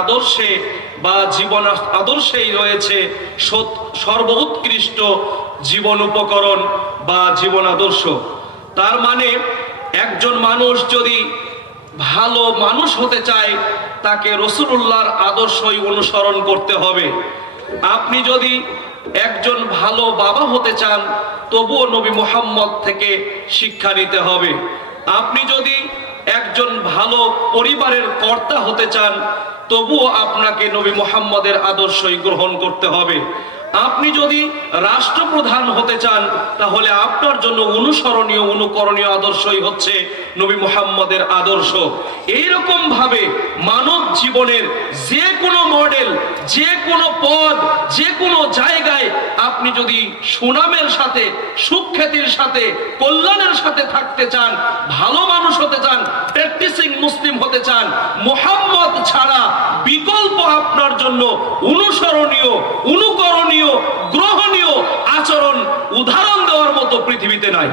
আদর্শে বা জীবন আদর্শেই রয়েছে সর্বোৎকৃষ্ট জীবন উপকরণ বা জীবন আদর্শ। তার মানে একজন মানুষ যদি ভালো মানুষ হতে চায়, তাকে রাসূলুল্লাহর আদর্শই অনুসরণ করতে হবে। আপনি যদি একজন ভালো বাবা হতে চান, তবুও নবী মুহাম্মদ থেকে শিক্ষা নিতে হবে। আপনি যদি একজন ভালো পরিবারের কর্তা হতে চান, তবুও আপনাকে নবী মুহাম্মদের আদর্শই গ্রহণ করতে হবে। আপনি যদি রাষ্ট্রপ্রধান হতে চান, তাহলে আপনার জন্য অনুসরণীয় অনুকরণীয় আদর্শই হচ্ছে নবী মুহাম্মদের আদর্শ। এইরকম ভাবে মানব জীবনের যে কোনো মডেল, যে কোনো পদ, যে কোনো জায়গায় আপনি যদি সুনামের সাথে, সুখ্যাতির সাথে, কল্যাণের সাথে থাকতে চান, ভালো মানুষ হতে চান, প্র্যাকটিসিং মুসলিম হতে চান, মুহাম্মদ ছাড়া বিকল্প আপনার জন্য অনুসরণীয়, অনুকরণীয়, গ্রহণীয় আচরণ উদাহরণ দেওয়ার মতো পৃথিবীতে নাই।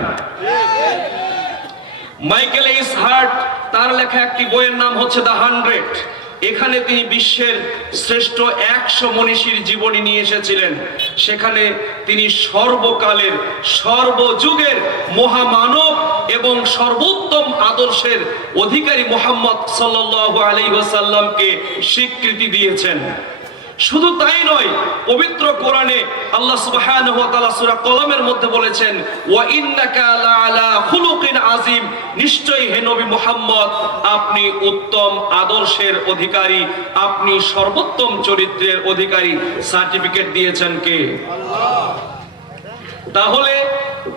মাইকেল এইস হার্ট, তার লেখা একটি বইয়ের নাম হচ্ছে দ্য 100। এখানে তিনি বিশ্বের শ্রেষ্ঠ 100 মনীষীর জীবনী নিয়ে এসেছিলেন। সেখানে তিনি সর্বকালের, সর্বযুগের মহামানব এবং সর্বোত্তম আদর্শের অধিকারী মুহাম্মদ সাল্লাল্লাহু আলাইহি ওয়াসাল্লামকে স্বীকৃতি দিয়েছেন। শুধু তাই নয়, পবিত্র কোরআনে আল্লাহ সুবহানাহু ওয়া তাআলা সূরা কলমের মধ্যে বলেছেন, ওয়া ইন্নাকা লাআলা খুলুকিন আযীম, নিশ্চয়ই হে নবী মুহাম্মদ, আপনি উত্তম আদর্শের অধিকারী, আপনি সর্বোত্তম চরিত্রের অধিকারী। সার্টিফিকেট দিয়েছেন কে? আল্লাহ। তাহলে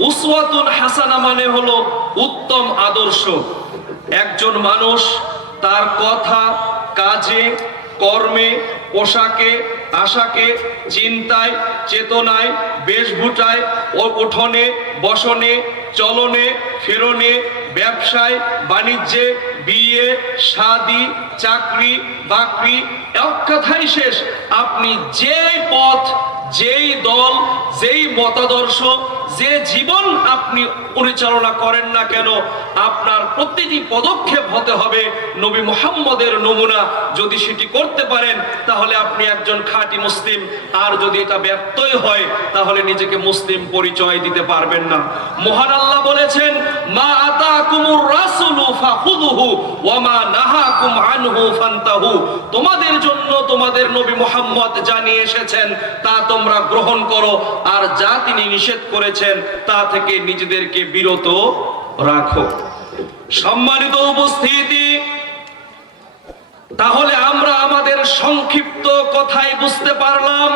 উসওয়াতুন হাসানা মানে হলো উত্তম আদর্শ। একজন মানুষ তার কথা, কাজে, কর্মে, পোশাকে, আশাকে, চিন্তায়, চেতনায়, বেশভূষায়, উঠনে, বসনে, চলনে, ফেরনে, ব্যবসায়, বাণিজ্যে, বিয়ে, শাদী, চাকরি, বাকরি, এক কথাই শেষ, আপনি যেই পথ, যেই দল, যেই মতাদর্শ, যে জীবন আপনি পরিচালনা করেন না কেন, আপনার প্রতিটি পদক্ষেপ হতে হবে নবী মুহাম্মদের নমুনা। যদি সেটি করতে পারেন, তাহলে আপনি একজন খাঁটি মুসলিম। আর যদি এটা ব্যত্যয় হয়, তাহলে নিজেকে মুসলিম পরিচয় দিতে পারবেন না। মহান আল্লাহ বলেছেন, মা আতাকুমুর রাসূলু ফাখুযুহু ওয়া মা নাহাকুম আনহু ফান্তাহু। তোমাদের জন্য তোমাদের নবী মুহাম্মদ যা নিয়ে এসেছেন তা তোমরা গ্রহণ করো, আর যা তিনি নিষেধ করেছেন তা থেকে নিজেদেরকে বিরত রাখো। সম্মানিত উপস্থিতি, তাহলে আমরা আমাদের সংক্ষিপ্ত কথায় বুঝতে পারলাম,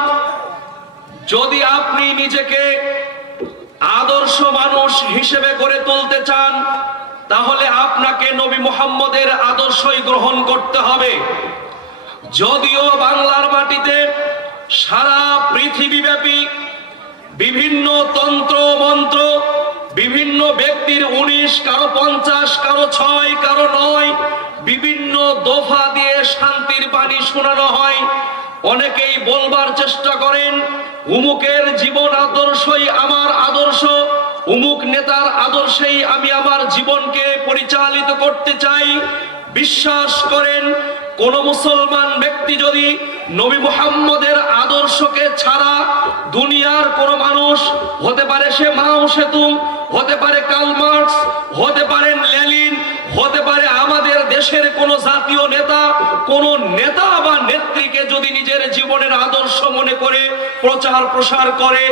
যদি আপনি নিজেকে আদর্শ মানুষ হিসেবে গড়ে তুলতে চান, তাহলে আপনাকে নবী মুহাম্মদের আদর্শই গ্রহণ করতে হবে। যদিও বাংলার মাটিতে সারা পৃথিবীব্যাপী বিভিন্ন তন্ত্র মন্ত্র, বিভিন্ন ব্যক্তির 19, কারো 50, কারো 6, কারো 9, বিভিন্ন দফা দিয়ে শান্তির বাণী শোনানো হয়। অনেকেই বলবার চেষ্টা করেন, উমুকের জীবন আদর্শই আমার আদর্শ, উমুক নেতার আদর্শেই আমি আমার জীবনকে পরিচালিত করতে চাই। বিশ্বাস করেন, কোন মুসলমান ব্যক্তি যদি নবী মুহাম্মদের আদর্শকে ছাড়া দুনিয়ার কোন মানুষ, হতে পারে সে মাও সেতুং, হতে পারে কার্ল মার্কস, হতে পারেন লেনিন, হতে পারে আমাদের দেশের কোন জাতীয় নেতা, কোন নেতা বা নেত্রীকে যদি নিজের জীবনের আদর্শ মনে করে প্রচার প্রসার করে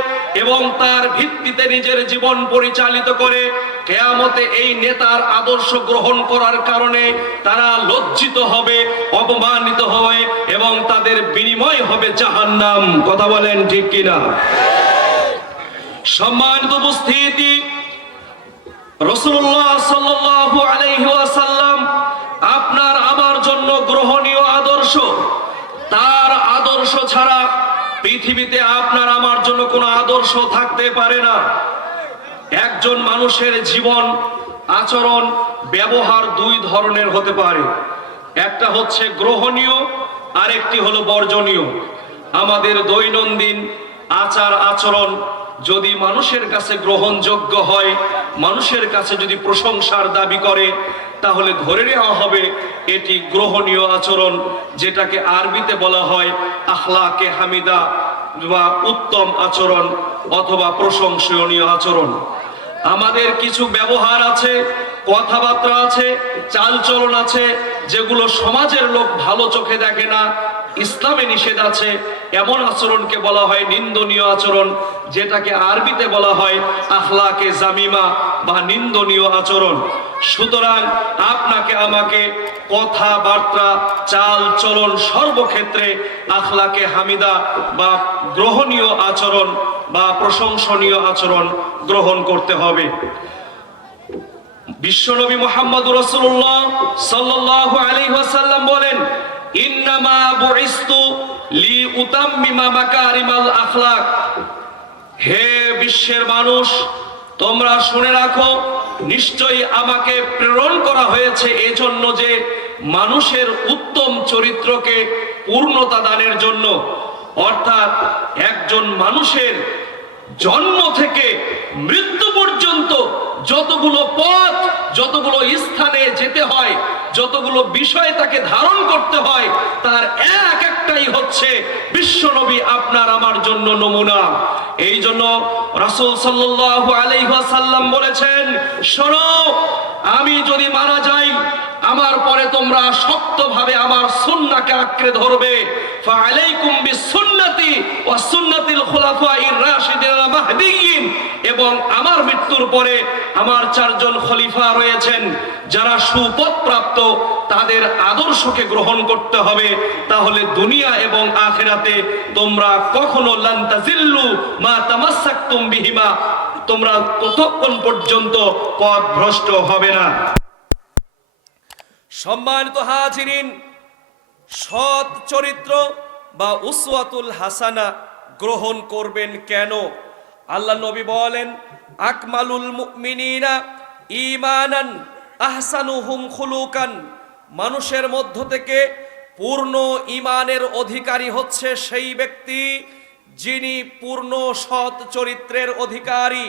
এবং তার ভিত্তিতে নিজের জীবন পরিচালিত করে, কিয়ামতে এই নেতার আদর্শ গ্রহণ করার কারণে তারা লজ্জিত হবে, অপমানিত হবে এবং তাদের বিনিময় হবে জাহান্নাম। কথা বলেন ঠিক কিনা? সম্মানিত উপস্থিতি, রাসূলুল্লাহ সাল্লাল্লাহু আলাইহি ওয়াসাল্লাম আপনার আমার জন্য গ্রহণীয় আদর্শ। তার আদর্শ ছাড়া পৃথিবীতে আপনার আমার জন্য কোনো আদর্শ থাকতে পারে না। একজন মানুষের জীবন, আচরণ, ব্যবহার দুই ধরনের হতে পারে। একটা হচ্ছে গ্রহণীয়, আরেকটি হলো বর্জনীয়। আমাদের দৈনন্দিন আচার আচরণ যদি মানুষের কাছে গ্রহণযোগ্য হয়, মানুষের কাছে যদি প্রশংসার দাবি করে, তাহলে ধরে নেওয়া হবে এটি গ্রহণীয় আচরণ, যেটাকে আরবিতে বলা হয় আখলাকে হামিদা বা উত্তম আচরণ অথবা প্রশংসনীয় আচরণ। আমাদের কিছু ব্যবহার আছে, কথাবার্তা আছে, চালচলন আছে, যেগুলো সমাজের লোক ভালো চোখে দেখে না, ইসলামে নিষেধ আছে। এমন আচরণকে বলা হয় নিন্দনীয় আচরণ, যেটাকে আরবিতে বলা হয় আখলাকে জামিমা বা নিন্দনীয় আচরণ। সুতরাং আপনাকে আমাকে কথাবার্তা, চাল চলন সর্বক্ষেত্রে আখলাকে হামিদা বা গ্রহণীয় আচরণ বা প্রশংসনীয় আচরণ গ্রহণ করতে হবে। বিশ্বনবী মুহাম্মদুর রাসূলুল্লাহ সাল্লাল্লাহু আলাইহি ওয়াসাল্লাম বলেন, ইন্নামা বুইসতু লিউতাম্মিমা মাকারিমাল আখলাক। হে বিশ্বের মানুষ, তোমরা শুনে রাখো, নিশ্চয়ই আমাকে প্রেরণ করা হয়েছে এজন্য যে মানুষের উত্তম চরিত্রকে পূর্ণতা দানের জন্য। অর্থাৎ একজন মানুষের জন্ম থেকে মৃত্যু পর্যন্ত যতগুলো পথ, যতগুলো স্থানে যেতে হয়, যতগুলো বিষয় তাকে ধারণ করতে হয়, তার এক একটাই হচ্ছে বিশ্বনবী আপনার আমার জন্য নমুনা। এই জন্য রাসূল সাল্লাল্লাহু আলাইহি ওয়াসাল্লাম বলেছেন, শোনো, আমি যদি মারা যাই, আমার পরে তোমরা শক্তভাবে আমার সুন্নাহকে আঁকড়ে ধরবে। ফাআলাইকুম বিসুন্নতি ওয়া সুন্নাতিল খুলাফাইর রাশিদিন মাহদিয়িন। এবং আমার মৃত্যুর পরে আমার চারজন খলিফা রয়েছেন যারা সুপথ প্রাপ্ত, তাদের আদর্শকে গ্রহণ করতে হবে। তাহলে দুনিয়া এবং আখিরাতে তোমরা কখনো লান তাজিল্লু মা তামাসসাকতুম বিহিমা, তোমরা ততক্ষণ পর্যন্ত পথভ্রষ্ট হবে না। সম্মানিত হাজিরিন, সৎ চরিত্র বা উসওয়াতুল হাসানা গ্রহণ করবেন কেন? আল্লাহ নবী বলেন, আকমালুল মুমিনিনা ঈমানান আহসানুহুম খুলুকান। মানুষের মধ্য থেকে পূর্ণ ঈমানের অধিকারী হচ্ছে সেই ব্যক্তি যিনি পূর্ণ সৎ চরিত্রের অধিকারী।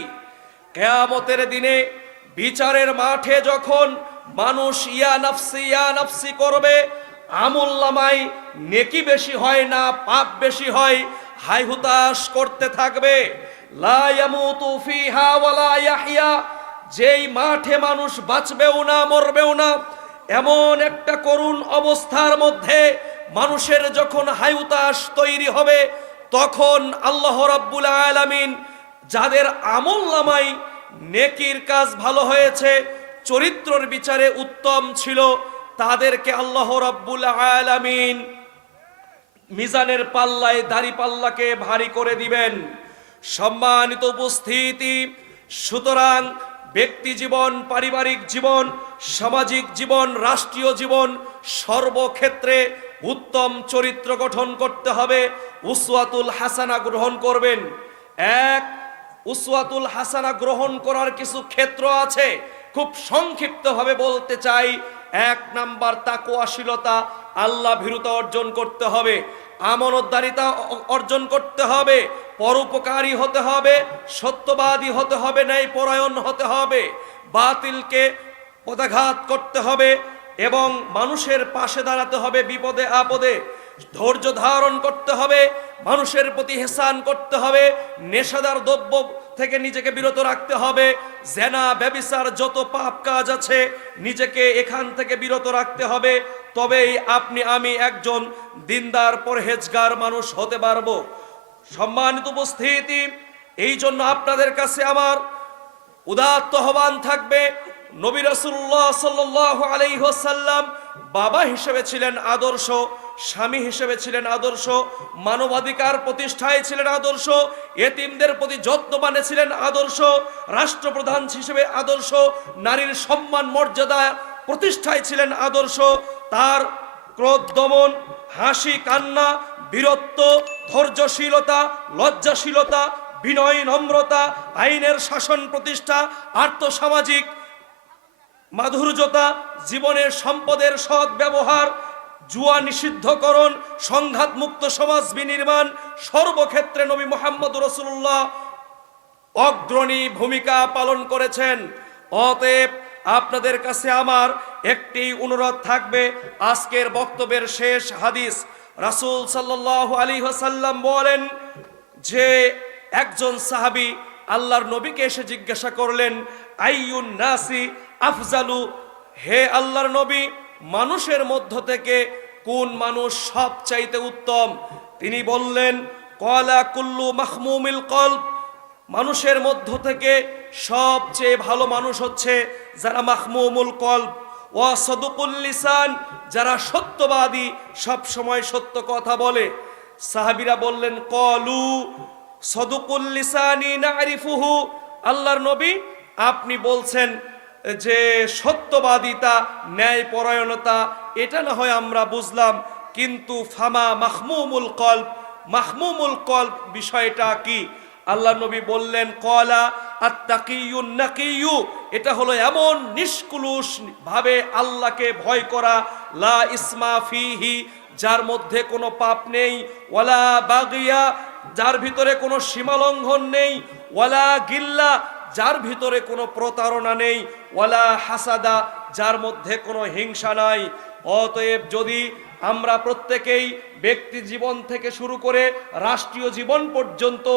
কিয়ামতের দিনে বিচারের মাঠে যখন মানুষ ইয়া নাফসি করবে, আমলনামায় নেকি বেশি হয় না পাপ বেশি হয়, হাই হুতাশ করতে থাকবে। লা ইয়ামুতু ফিহা ওয়ালা ইয়াহইয়া, যেই মাঠে মানুষ বাঁচবেও না মরবেও না, এমন একটা করুণ অবস্থার মধ্যে মানুষের যখন হাই হুতাশ তৈরি হবে, তখন আল্লাহ রাব্বুল আলামিন যাদের আমলনামায় নেকির কাজ ভালো হয়েছে, চরিত্রের বিচারে উত্তম ছিল, তাদেরকে আল্লাহ রাব্বুল আলামিন মিজানের পাল্লায় দাড়ি পাল্লাকে ভারী করে দিবেন। সম্মানিত উপস্থিতি, সুতরাং ব্যক্তি জীবন, পারিবারিক জীবন, সামাজিক জীবন, রাষ্ট্রীয় জীবন, সর্বক্ষেত্রে উত্তম চরিত্র গঠন করতে হবে। উসওয়াতুল হাসানা গ্রহণ করবেন। এক, উসওয়াতুল হাসানা গ্রহণ করার কিছু ক্ষেত্র আছে, খুব সংক্ষিপ্তভাবে বলতে চাই। এক নাম্বার, তাকওয়াশীলতা, আল্লাহ ভীরুতা অর্জন করতে হবে, আমানতদারিতা অর্জন করতে হবে, পরোপকারী হতে হবে, সত্যবাদী হতে হবে, ন্যায়পরায়ণ হতে হবে, বাতিলকে পদাঘাত করতে হবে এবং মানুষের পাশে দাঁড়াতে হবে বিপদে আপদে, ধৈর্য ধারণ করতে হবে, মানুষের প্রতি ইহসান করতে হবে, নেশাদার দ্রব্য থেকে নিজেকে বিরত রাখতে হবে, জেনা ব্যভিচার যত পাপ কাজ আছে নিজেকে এখান থেকে বিরত রাখতে হবে। তবেই আপনি আমি একজন দিনদার পরহেজগার মানুষ হতে পারবো। সম্মানিত উপস্থিতি, এই জন্য আপনাদের কাছে আমার উদাত্ত আহ্বান থাকবে, নবী রাসূলুল্লাহ সাল্লাল্লাহু আলাইহি ওয়াসাল্লাম বাবা হিসেবে ছিলেন আদর্শ, স্বামী হিসেবে ছিলেন আদর্শ, মানবাধিকার প্রতিষ্ঠায় ছিলেন আদর্শ, এতিমদের প্রতি যত্নবানে ছিলেন আদর্শ, রাষ্ট্রপ্রধান হিসেবে আদর্শ, নারীর সম্মান মর্যাদা প্রতিষ্ঠায় ছিলেন আদর্শ। তার ক্রোধ দমন, হাসি কান্না, বীরত্ব, ধৈর্যশীলতা, লজ্জাশীলতা, বিনয় নম্রতা, আইনের শাসন প্রতিষ্ঠা, আর্থসামাজিক মাধুর্যতা, জীবনের সম্পদের সৎ ব্যবহার, জুয়া নিষিদ্ধকরণ, সংঘাত মুক্ত সমাজ বিনির্মাণ, সর্বক্ষেত্রে নবী মুহাম্মদ রাসূলুল্লাহ অগ্রণী ভূমিকা পালন করেছেন। অতএব আপনাদের কাছে আমার একটি অনুরোধ থাকবে, আজকের বক্তব্যের শেষ হাদিস, রাসূল সাল্লাল্লাহু আলাইহি ওয়াসাল্লাম বলেন যে একজন সাহাবী আল্লাহর নবীকে এসে জিজ্ঞাসা করলেন, আইয়ুন নাসি আফজালু, হে আল্লাহর নবী, মানুষের মধ্য থেকে কোন মানুষ সবচাইতে উত্তম? তিনি বললেন, ক্বালা কুল্লু মাহমুমিল কলব, মানুষের মধ্য থেকে সবচেয়ে ভালো মানুষ হচ্ছে যারা মাহমুমুল কলব, ওয়া সাদুকুল লিসান, যারা সত্যবাদী, সব সময় সত্য কথা বলে। সাহাবীরা বললেন, ক্বালু সাদুকুল লিসানি নারিফুহু, আল্লাহর নবী আপনি বলছেন যে সত্যবাদিতা, ন্যায়পরায়ণতা, এটা না হয় আমরা বুঝলাম, কিন্তু ফামা মাহমুমুল কলব, মাহমুমুল কলব বিষয়টা কি? আল্লাহ নবী বললেন, ক্বালা আত্তাকিয়ুন নাকিয়ু, এটা হলো এমন নিষ্কুলুষ ভাবে আল্লাহকে ভয় করা, লা ইসমা ফিহি, যার মধ্যে কোনো পাপ নেই, ওয়ালা বাগিয়া, যার ভিতরে কোনো সীমালঙ্ঘন নেই, ওয়ালা গিল্লা, যার ভিতরে কোনো প্রতারণা নেই, ওয়ালা হাসাদা, যার মধ্যে কোনো হিংসা নাই। অতএব যদি আমরা প্রত্যেকেই ব্যক্তি জীবন থেকে শুরু করে রাষ্ট্রীয় জীবন পর্যন্ত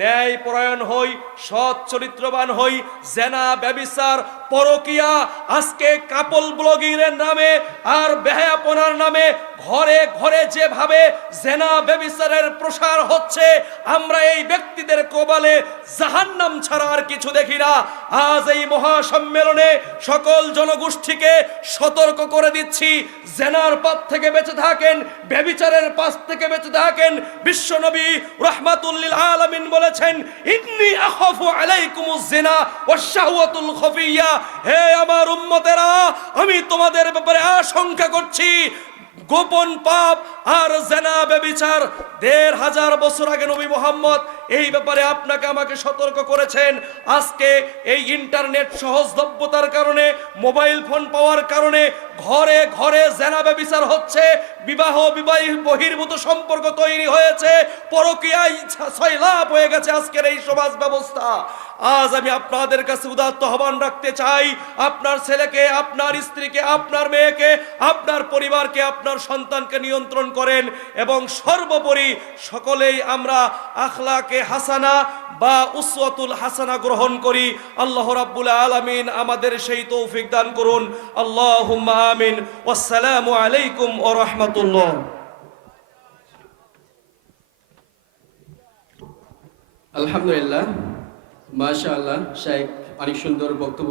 ন্যায়পরায়ণ হই, সৎ চরিত্রবান হই, জেনা, ব্যভিচার, পরকিয়া, আজকে কাপল ব্লগিংয়ের নামে আর বেহায়াপনার নামে ঘরে ঘরে যেভাবে জেনা ব্যভিচারের প্রসার হচ্ছে, আমরা এই ব্যক্তিদের কবলে জাহান্নাম ছাড়া আর কিছু দেখি না। আজ এই মহাসম্মেলনে সকল জনগোষ্ঠীকে সতর্ক করে দিচ্ছি, জেনার পাপ থেকে বেঁচে থাকেন, ব্যভিচারের পাশ থেকে বেঁচে থাকেন। বিশ্বনবী রাহমাতুল লিল আলামিন বলেছেন, ইন্নী আখাফু আলাইকুমুজ জিনা ওয়াশ শাহওয়াতুল খাফিয়া, হে আমার উম্মতেরা, আমি তোমাদের ব্যাপারে আশঙ্কা করছি গোপন পাপ আর জেনা ব্যভিচার। ১৫০০ বছর আগে নবী মুহাম্মদ এই ব্যাপারে আপনাকে আমাকে সতর্ক করেছেন। আজকে এই ইন্টারনেট সহজলভ্যতার কারণে, মোবাইল ফোন পাওয়ার কারণে ঘরে ঘরে জেনা ব্যভিচার হচ্ছে, বিবাহ বহির্ভূত সম্পর্ক তৈরি হয়েছে, পরকীয়ায় সয়লাব হয়ে গেছে আজকের এই সমাজ ব্যবস্থা। আজ আমি আপনাদের কাছে উদাত্ত আহ্বান রাখতে চাই, আপনার ছেলেকে, আপনার স্ত্রীকে, আপনার মেয়েকে, আপনার পরিবারকে, আপনার সন্তানকে নিয়ন্ত্রণ করেন, এবং সর্বোপরি সকলেই আমরা আখলাকে হাসানা বা উসওয়াতুল হাসানা গ্রহণ করি। আল্লাহ রাব্বুল আলামিন আমাদের সেই তৌফিক দান করুন। আল্লাহুম্মা আমিন। ওয়াসসালামু আলাইকুম ওয়া রাহমাতুল্লাহ। আলহামদুলিল্লাহ, মাশাআল্লাহ, শাইখ অনেক সুন্দর বক্তব্য